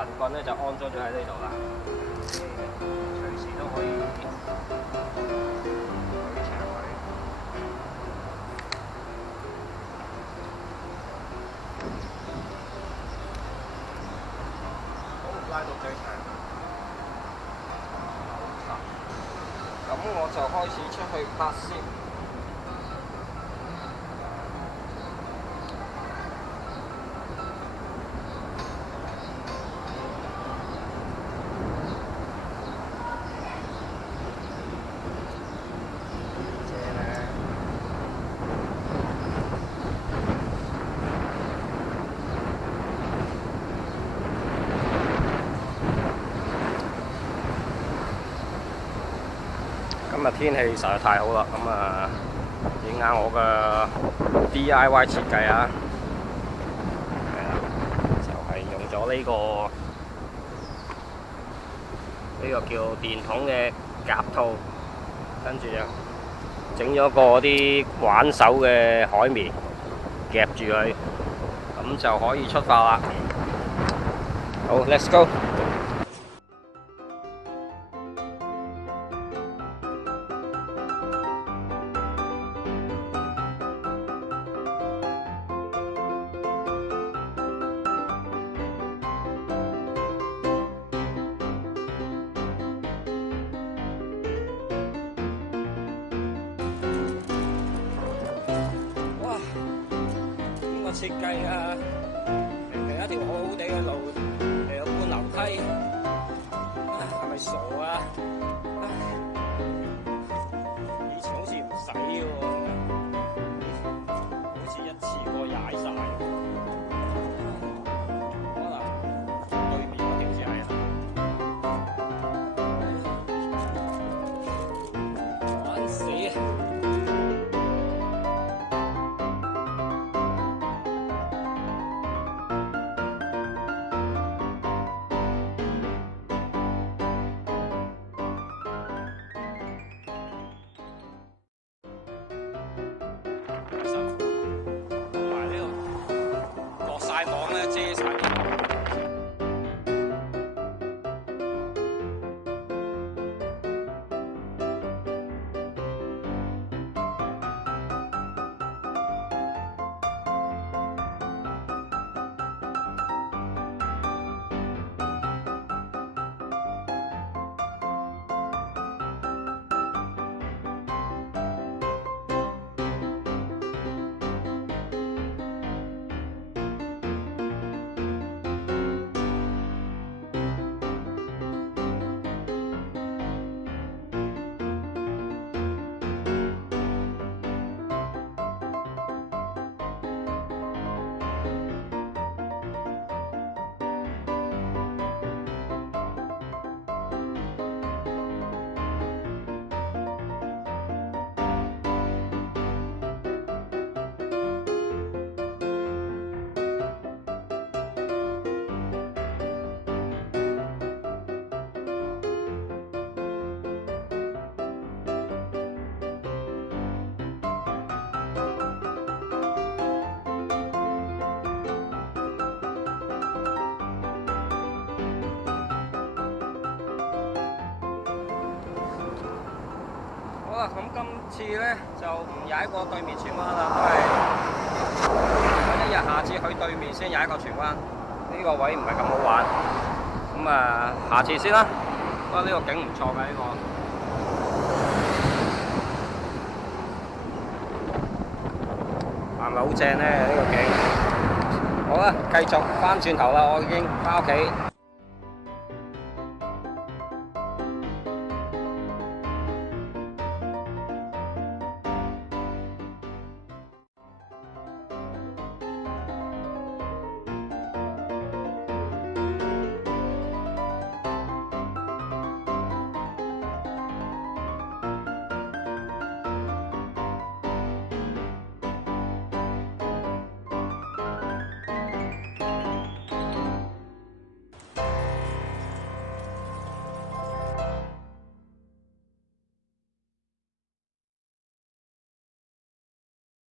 神棍咧就安裝咗喺呢度啦，隨時都可以舉長佢。好，拉到最長90，咁我就開始出去拍攝。今日天氣實在太好啦，咁啊影下我嘅 DIY 設計啊，係啦，就係用咗呢個叫電筒嘅夾套，跟住就整咗個啲玩手嘅海綿夾住佢，咁就可以出發啦。好 ，Let's go！設計啊，明明一條好好地嘅路，嚟有半樓梯，係咪傻啊？以前好似唔使嘅喎，好似一次過踩晒。可能對面嗰條先係啊，玩死啊！同埋呢度落晒網咧，遮晒啲網。咁今次咧就唔踩過對面荃灣啦，都係一日下次去對面先踩過荃灣。呢個位唔係咁好玩，咁啊下次先啦。不過呢個景唔錯㗎，呢個係咪好正咧？呢個景好啦，繼續翻轉頭啦，我已經翻屋企。